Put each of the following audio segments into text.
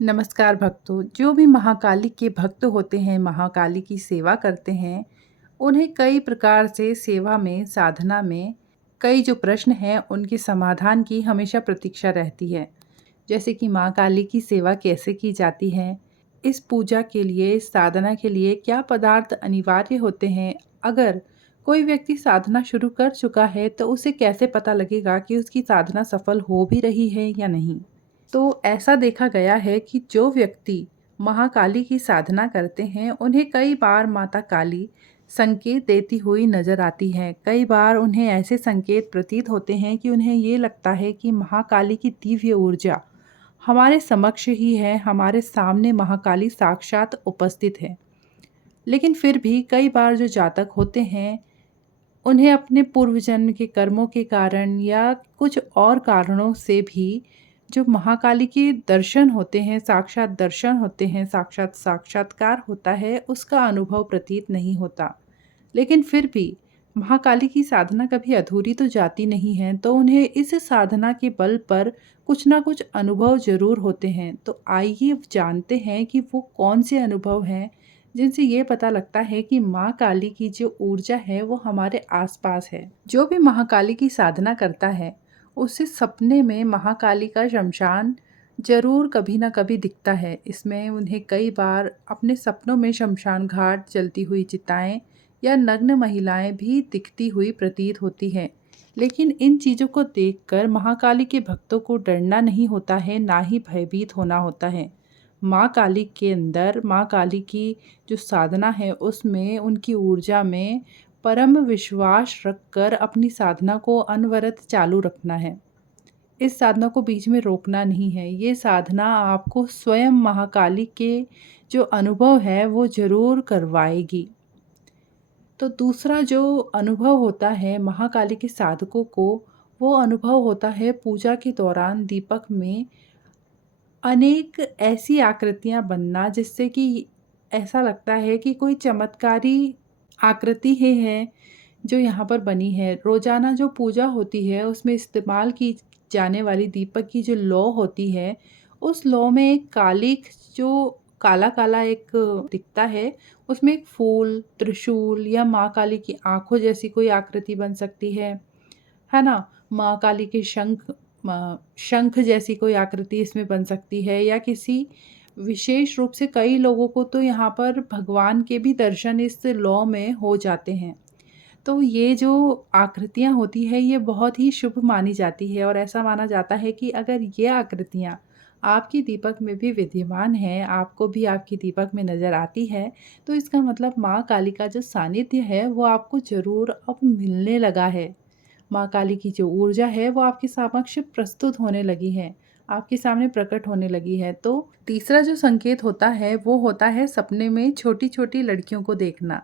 नमस्कार भक्तों। जो भी महाकाली के भक्त होते हैं, महाकाली की सेवा करते हैं, उन्हें कई प्रकार से सेवा में, साधना में कई जो प्रश्न हैं, उनके समाधान की हमेशा प्रतीक्षा रहती है। जैसे कि माँ काली की सेवा कैसे की जाती है? इस पूजा के लिए, इस साधना के लिए क्या पदार्थ अनिवार्य होते हैं? अगर कोई व्यक्ति साधना शुरू कर चुका है, तो उसे कैसे पता लगेगा कि उसकी साधना सफल हो भी रही है या नहीं? तो ऐसा देखा गया है कि जो व्यक्ति महाकाली की साधना करते हैं, उन्हें कई बार माता काली संकेत देती हुई नज़र आती है। कई बार उन्हें ऐसे संकेत प्रतीत होते हैं कि उन्हें ये लगता है कि महाकाली की दिव्य ऊर्जा हमारे समक्ष ही है, हमारे सामने महाकाली साक्षात उपस्थित है। लेकिन फिर भी कई बार जो जातक होते हैं, उन्हें अपने पूर्व जन्म के कर्मों के कारण या कुछ और कारणों से भी जो महाकाली के दर्शन होते हैं, साक्षात दर्शन होते हैं, साक्षात साक्षात्कार होता है, उसका अनुभव प्रतीत नहीं होता। लेकिन फिर भी महाकाली की साधना कभी अधूरी तो जाती नहीं है, तो उन्हें इस साधना के बल पर कुछ ना कुछ अनुभव ज़रूर होते हैं। तो आइए जानते हैं कि वो कौन से अनुभव हैं, जिनसे ये पता लगता है कि माँ काली की जो ऊर्जा है वो हमारे आसपास है। जो भी महाकाली की साधना करता है, उसे सपने में महाकाली का शमशान ज़रूर कभी ना कभी दिखता है। इसमें उन्हें कई बार अपने सपनों में शमशान घाट, जलती हुई चिताएँ या नग्न महिलाएं भी दिखती हुई प्रतीत होती हैं। लेकिन इन चीज़ों को देखकर महाकाली के भक्तों को डरना नहीं होता है, ना ही भयभीत होना होता है। माँ काली के अंदर, माँ काली की जो साधना है, उसमें उनकी ऊर्जा में परम विश्वास रखकर अपनी साधना को अनवरत चालू रखना है। इस साधना को बीच में रोकना नहीं है। ये साधना आपको स्वयं महाकाली के जो अनुभव है वो ज़रूर करवाएगी। तो दूसरा जो अनुभव होता है महाकाली के साधकों को, वो अनुभव होता है पूजा के दौरान दीपक में अनेक ऐसी आकृतियाँ बनना, जिससे कि ऐसा लगता है कि कोई चमत्कारी आकृति ही है जो यहाँ पर बनी है। रोज़ाना जो पूजा होती है, उसमें इस्तेमाल की जाने वाली दीपक की जो लौ होती है, उस लौ में एक कालिख जो काला-काला एक दिखता है, उसमें एक फूल, त्रिशूल या माँ काली की आँखों जैसी कोई आकृति बन सकती है ना? माँ काली के शंख जैसी कोई आकृति इसमें बन सकती है, या किसी विशेष रूप से कई लोगों को तो यहाँ पर भगवान के भी दर्शन इस लौ में हो जाते हैं। तो ये जो आकृतियाँ होती हैं, ये बहुत ही शुभ मानी जाती है और ऐसा माना जाता है कि अगर ये आकृतियाँ आपकी दीपक में भी विद्यमान हैं, आपको भी आपकी दीपक में नज़र आती है, तो इसका मतलब माँ काली का जो सानिध्य है, वो आपको ज़रूर अब मिलने लगा है। माँ काली की जो ऊर्जा है, वो आपके समक्ष प्रस्तुत होने लगी है, आपके सामने प्रकट होने लगी है। तो तीसरा जो संकेत होता है, वो होता है सपने में छोटी-छोटी लड़कियों को देखना।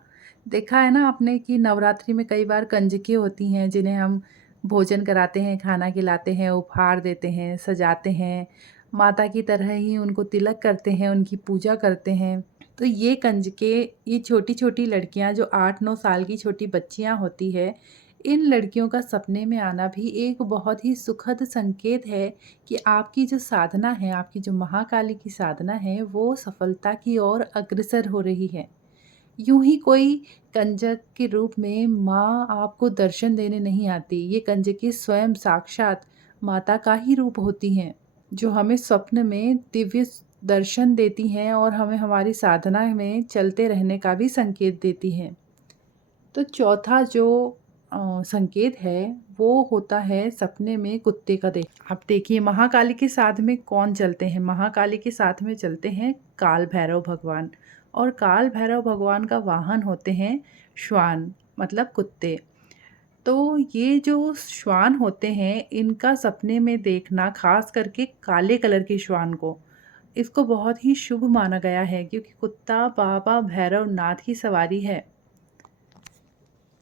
देखा है ना आपने कि नवरात्रि में कई बार कंजकी होती हैं, जिन्हें हम भोजन कराते हैं, खाना खिलाते हैं, उपहार देते हैं, सजाते हैं, माता की तरह ही उनको तिलक करते हैं, उनकी पूजा करते हैं। तो ये कंजके, ये छोटी-छोटी लड़कियाँ जो 8-9 साल की छोटी बच्चियाँ होती है, इन लड़कियों का सपने में आना भी एक बहुत ही सुखद संकेत है कि आपकी जो साधना है, आपकी जो महाकाली की साधना है, वो सफलता की ओर अग्रसर हो रही है। यूँ ही कोई कंजक के रूप में माँ आपको दर्शन देने नहीं आती। ये कंजकें स्वयं साक्षात माता का ही रूप होती हैं, जो हमें स्वप्न में दिव्य दर्शन देती हैं और हमें हमारी साधना में चलते रहने का भी संकेत देती हैं। तो चौथा जो संकेत है, वो होता है सपने में कुत्ते का देखना। आप देखिए महाकाली के साथ में कौन चलते हैं? महाकाली के साथ में चलते हैं काल भैरव भगवान, और काल भैरव भगवान का वाहन होते हैं श्वान, मतलब कुत्ते। तो ये जो श्वान होते हैं, इनका सपने में देखना, ख़ास करके काले कलर के श्वान को, इसको बहुत ही शुभ माना गया है, क्योंकि कुत्ता बाबा भैरवनाथ की सवारी है।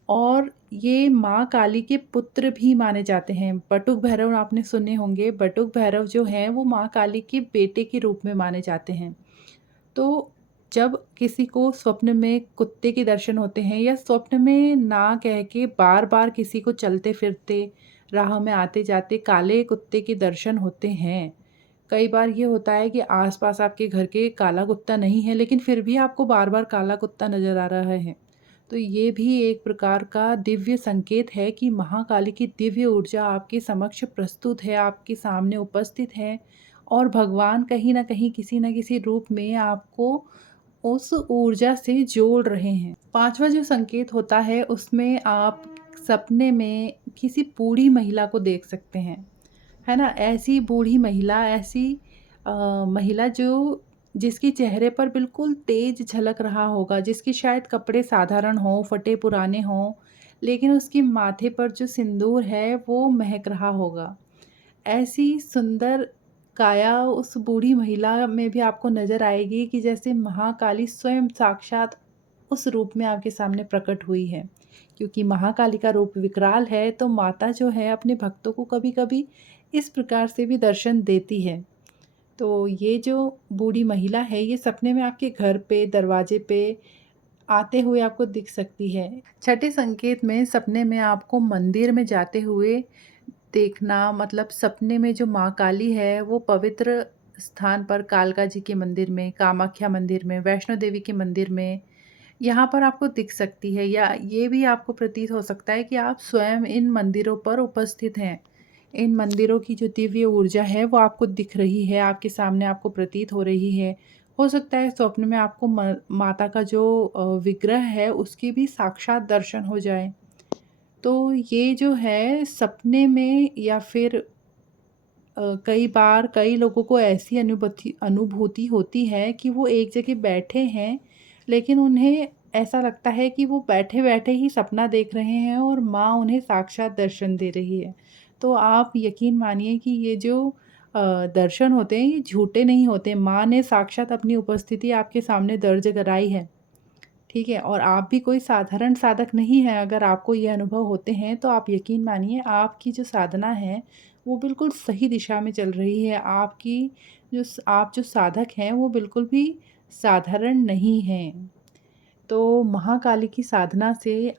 और ये माँ काली के पुत्र भी माने जाते हैं। बटुक भैरव आपने सुने होंगे, बटुक भैरव जो हैं वो माँ काली के बेटे के रूप में माने जाते हैं। तो जब किसी को स्वप्न में कुत्ते के दर्शन होते हैं, या स्वप्न में ना कह के बार-बार किसी को चलते-फिरते, राह में आते-जाते काले कुत्ते के दर्शन होते हैं, कई बार ये होता है कि आस-पास आपके घर के काला कुत्ता नहीं है, लेकिन फिर भी आपको बार-बार काला कुत्ता नज़र आ रहा है। तो ये भी एक प्रकार का दिव्य संकेत है कि महाकाली की दिव्य ऊर्जा आपके समक्ष प्रस्तुत है, आपके सामने उपस्थित है और भगवान कहीं न कहीं किसी न किसी रूप में आपको उस ऊर्जा से जोड़ रहे हैं। 5वां जो संकेत होता है उसमें आप सपने में किसी बूढ़ी महिला को देख सकते हैं, है ना? ऐसी बूढ़ी महिला, ऐसी महिला जो जिसके चेहरे पर बिल्कुल तेज झलक रहा होगा, जिसके शायद कपड़े साधारण हों, फटे-पुराने हों, लेकिन उसके माथे पर जो सिंदूर है वो महक रहा होगा। ऐसी सुंदर काया उस बूढ़ी महिला में भी आपको नज़र आएगी कि जैसे महाकाली स्वयं साक्षात उस रूप में आपके सामने प्रकट हुई है। क्योंकि महाकाली का रूप विकराल है, तो माता जो है अपने भक्तों को कभी-कभी इस प्रकार से भी दर्शन देती है। तो ये जो बूढ़ी महिला है, ये सपने में आपके घर पे, दरवाजे पे आते हुए आपको दिख सकती है। छठे संकेत में सपने में आपको मंदिर में जाते हुए देखना, मतलब सपने में जो माँ काली है वो पवित्र स्थान पर कालका जी के मंदिर में, कामाख्या मंदिर में, वैष्णो देवी के मंदिर में, यहाँ पर आपको दिख सकती है। या ये भी आपको प्रतीत हो सकता है कि आप स्वयं इन मंदिरों पर उपस्थित हैं। इन मंदिरों की जो दिव्य ऊर्जा है वो आपको दिख रही है, आपके सामने आपको प्रतीत हो रही है। हो सकता है स्वप्न में आपको माता का जो विग्रह है उसके भी साक्षात दर्शन हो जाएँ। तो ये जो है सपने में या फिर कई बार कई लोगों को ऐसी अनुभूति होती है कि वो एक जगह बैठे हैं, लेकिन उन्हें ऐसा लगता है कि वो बैठे-बैठे ही सपना देख रहे हैं और माँ उन्हें साक्षात दर्शन दे रही है। तो आप यकीन मानिए कि ये जो दर्शन होते हैं ये झूठे नहीं होते, माँ ने साक्षात अपनी उपस्थिति आपके सामने दर्ज कराई है। ठीक है? और आप भी कोई साधारण साधक नहीं हैं, अगर आपको ये अनुभव होते हैं, तो आप यकीन मानिए आपकी जो साधना है, वो बिल्कुल सही दिशा में चल रही है। आपकी आप जो साधक हैं, वो बिल्कुल भी साधारण नहीं हैं। तो महाकाली की साधना से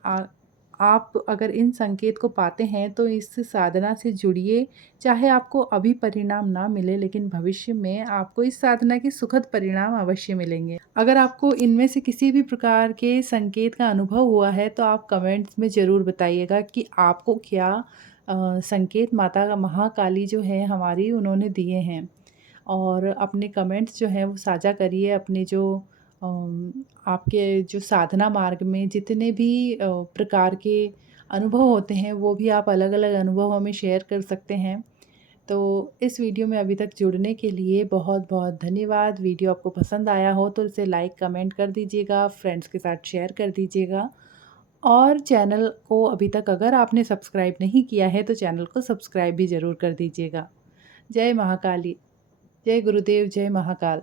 आप अगर इन संकेत को पाते हैं तो इस साधना से जुड़िए। चाहे आपको अभी परिणाम ना मिले, लेकिन भविष्य में आपको इस साधना के सुखद परिणाम अवश्य मिलेंगे। अगर आपको इनमें से किसी भी प्रकार के संकेत का अनुभव हुआ है तो आप कमेंट्स में ज़रूर बताइएगा कि आपको क्या संकेत माता महाकाली जो है हमारी उन्होंने दिए हैं। और अपने कमेंट्स जो हैं वो साझा करिए। अपने जो आपके जो साधना मार्ग में जितने भी प्रकार के अनुभव होते हैं वो भी आप अलग-अलग अनुभवों में शेयर कर सकते हैं। तो इस वीडियो में अभी तक जुड़ने के लिए बहुत-बहुत धन्यवाद। वीडियो आपको पसंद आया हो तो इसे लाइक, कमेंट कर दीजिएगा, फ्रेंड्स के साथ शेयर कर दीजिएगा और चैनल को अभी तक अगर आपने सब्सक्राइब नहीं किया है तो चैनल को सब्सक्राइब भी ज़रूर कर दीजिएगा। जय महाकाली। जय गुरुदेव, जय महाकाल।